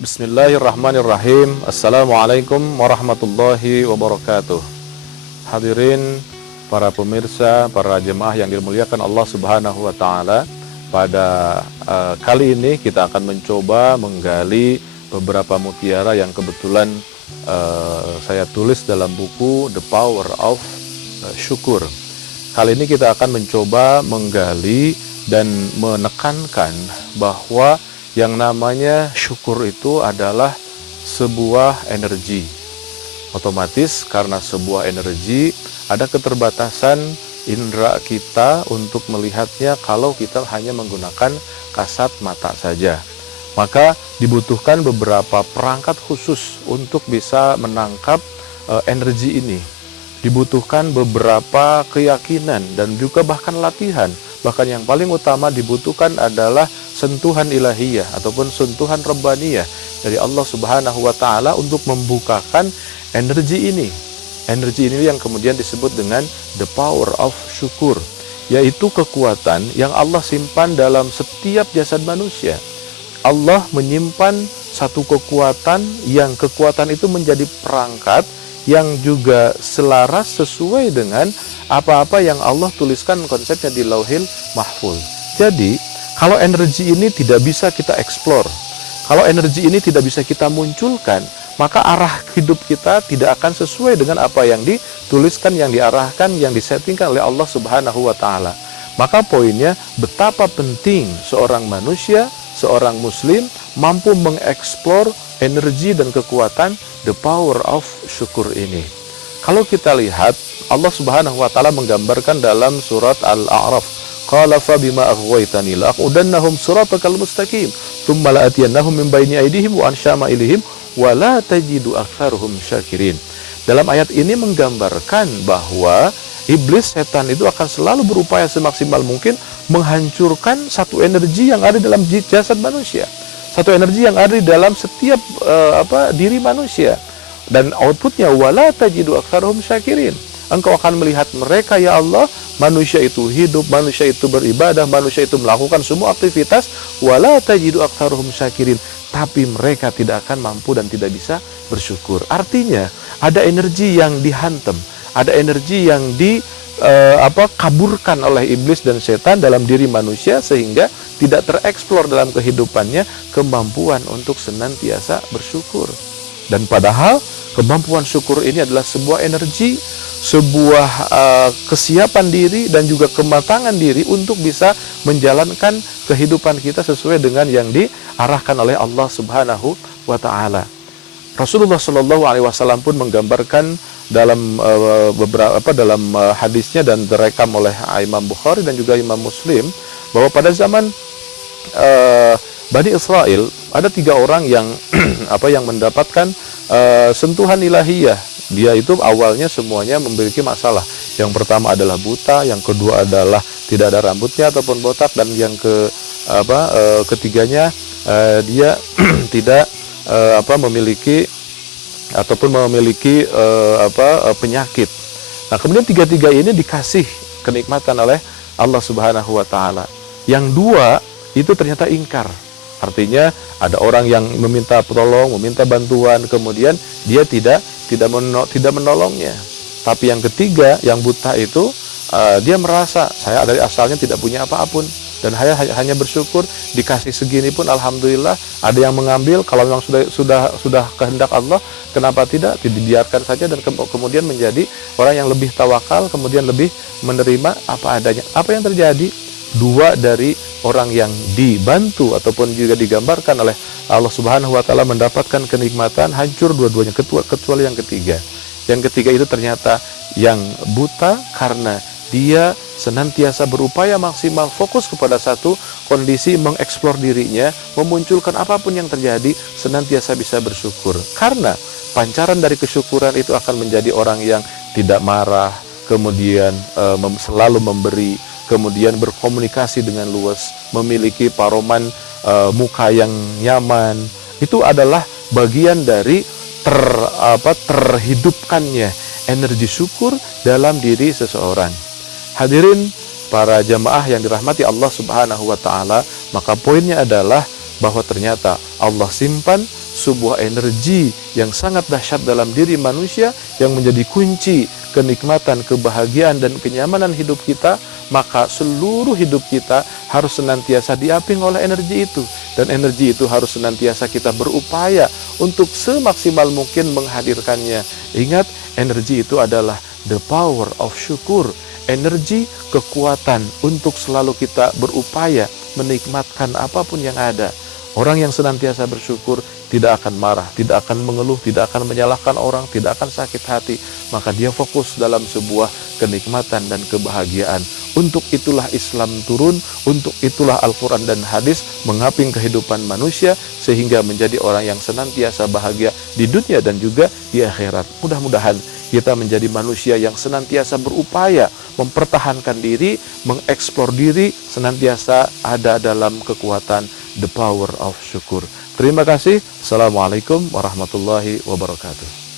Bismillahirrahmanirrahim. Assalamualaikum warahmatullahi wabarakatuh. Hadirin para pemirsa, para jemaah yang dimuliakan Allah Subhanahu wa taala. Pada kali ini kita akan mencoba menggali beberapa mutiara yang kebetulan saya tulis dalam buku The Power of Syukur. Kali ini kita akan mencoba menggali dan menekankan bahwa yang namanya syukur itu adalah sebuah energi. Otomatis karena sebuah energi, ada keterbatasan indera kita untuk melihatnya kalau kita hanya menggunakan kasat mata saja. Maka dibutuhkan beberapa perangkat khusus untuk bisa menangkap energi ini. Dibutuhkan beberapa keyakinan dan juga bahkan latihan. Bahkan yang paling utama dibutuhkan adalah sentuhan ilahiyah ataupun sentuhan rabbaniyah dari Allah Subhanahu wa taala untuk membukakan energi ini. Energi ini yang kemudian disebut dengan the power of syukur, yaitu kekuatan yang Allah simpan dalam setiap jasad manusia. Allah menyimpan satu kekuatan yang kekuatan itu menjadi perangkat yang juga selaras sesuai dengan apa-apa yang Allah tuliskan konsepnya di Lauhil Mahfuz. Jadi, kalau energi ini tidak bisa kita eksplor, kalau energi ini tidak bisa kita munculkan, maka arah hidup kita tidak akan sesuai dengan apa yang dituliskan, yang diarahkan, yang disettingkan oleh Allah Subhanahu wa taala. Maka poinnya, betapa penting seorang manusia, seorang muslim mampu mengeksplor energi dan kekuatan the power of syukur ini. Kalau kita lihat, Allah Subhanahu wa taala menggambarkan dalam surat Al-A'raf, qala fa bima aghwaytani la aqudannahum siratakal mustaqim thumma la atiyannahum min bayni aydihim wa an syama'ilihim wa la tajidu aktsaruhum syakirin. Dalam ayat ini menggambarkan bahwa iblis, setan itu akan selalu berupaya semaksimal mungkin menghancurkan satu energi yang ada dalam jasad manusia, satu energi yang ada di dalam setiap diri manusia, dan outputnya wala tajidu aktsaruhum syakirin. Engkau akan melihat mereka, ya Allah, manusia itu hidup, manusia itu beribadah, manusia itu melakukan semua aktivitas, wala tajidu aktsaruhum syakirin, tapi mereka tidak akan mampu dan tidak bisa bersyukur. Artinya ada energi yang dihantam, ada energi yang kaburkan oleh iblis dan setan dalam diri manusia sehingga tidak tereksplor dalam kehidupannya kemampuan untuk senantiasa bersyukur. Dan padahal kemampuan syukur ini adalah sebuah energi, sebuah kesiapan diri dan juga kematangan diri untuk bisa menjalankan kehidupan kita sesuai dengan yang diarahkan oleh Allah Subhanahu wa taala. Rasulullah Shallallahu alaihi wasallam pun menggambarkan dalam dalam hadisnya dan direkam oleh Imam Bukhari dan juga Imam Muslim bahwa pada zaman Bani Israel ada 3 orang yang yang mendapatkan sentuhan ilahiyah. Dia itu awalnya semuanya memiliki masalah. Yang pertama adalah buta, yang kedua adalah tidak ada rambutnya ataupun botak, dan yang ketiganya dia tidak memiliki penyakit. Nah, kemudian 3 ini dikasih kenikmatan oleh Allah Subhanahu wa taala. Yang 2 itu ternyata ingkar. Artinya ada orang yang meminta tolong, meminta bantuan, kemudian dia tidak menolongnya. Tapi yang ketiga, yang buta itu dia merasa saya dari asalnya tidak punya apa-apun dan hanya bersyukur dikasih segini pun alhamdulillah. Ada yang mengambil, kalau memang sudah kehendak Allah, kenapa tidak dibiarkan saja, dan kemudian menjadi orang yang lebih tawakal, kemudian lebih menerima apa adanya. Apa yang terjadi? 2 dari orang yang dibantu ataupun juga digambarkan oleh Allah Subhanahu wa taala mendapatkan kenikmatan, hancur dua-duanya kecuali yang ketiga. Yang ketiga itu ternyata yang buta karena dia senantiasa berupaya maksimal fokus kepada satu kondisi, mengeksplor dirinya, memunculkan apapun yang terjadi, senantiasa bisa bersyukur. Karena pancaran dari kesyukuran itu akan menjadi orang yang tidak marah, kemudian selalu memberi, kemudian berkomunikasi dengan luas, memiliki paroman muka yang nyaman. Itu adalah bagian dari terhidupkannya energi syukur dalam diri seseorang. Hadirin para jamaah yang dirahmati Allah Subhanahu wa taala, maka poinnya adalah bahwa ternyata Allah simpan sebuah energi yang sangat dahsyat dalam diri manusia yang menjadi kunci kenikmatan, kebahagiaan, dan kenyamanan hidup kita, maka seluruh hidup kita harus senantiasa diaping oleh energi itu. Dan energi itu harus senantiasa kita berupaya untuk semaksimal mungkin menghadirkannya. Ingat, energi itu adalah the power of syukur, energi kekuatan untuk selalu kita berupaya menikmatkan apapun yang ada. Orang yang senantiasa bersyukur tidak akan marah, tidak akan mengeluh, tidak akan menyalahkan orang, tidak akan sakit hati. Maka dia fokus dalam sebuah kenikmatan dan kebahagiaan. Untuk itulah Islam turun, untuk itulah Al-Quran dan hadis mengaping kehidupan manusia sehingga menjadi orang yang senantiasa bahagia di dunia dan juga di akhirat. Mudah-mudahan kita menjadi manusia yang senantiasa berupaya mempertahankan diri, mengeksplor diri, senantiasa ada dalam kekuatan the power of syukur. Terima kasih. Assalamualaikum warahmatullahi wabarakatuh.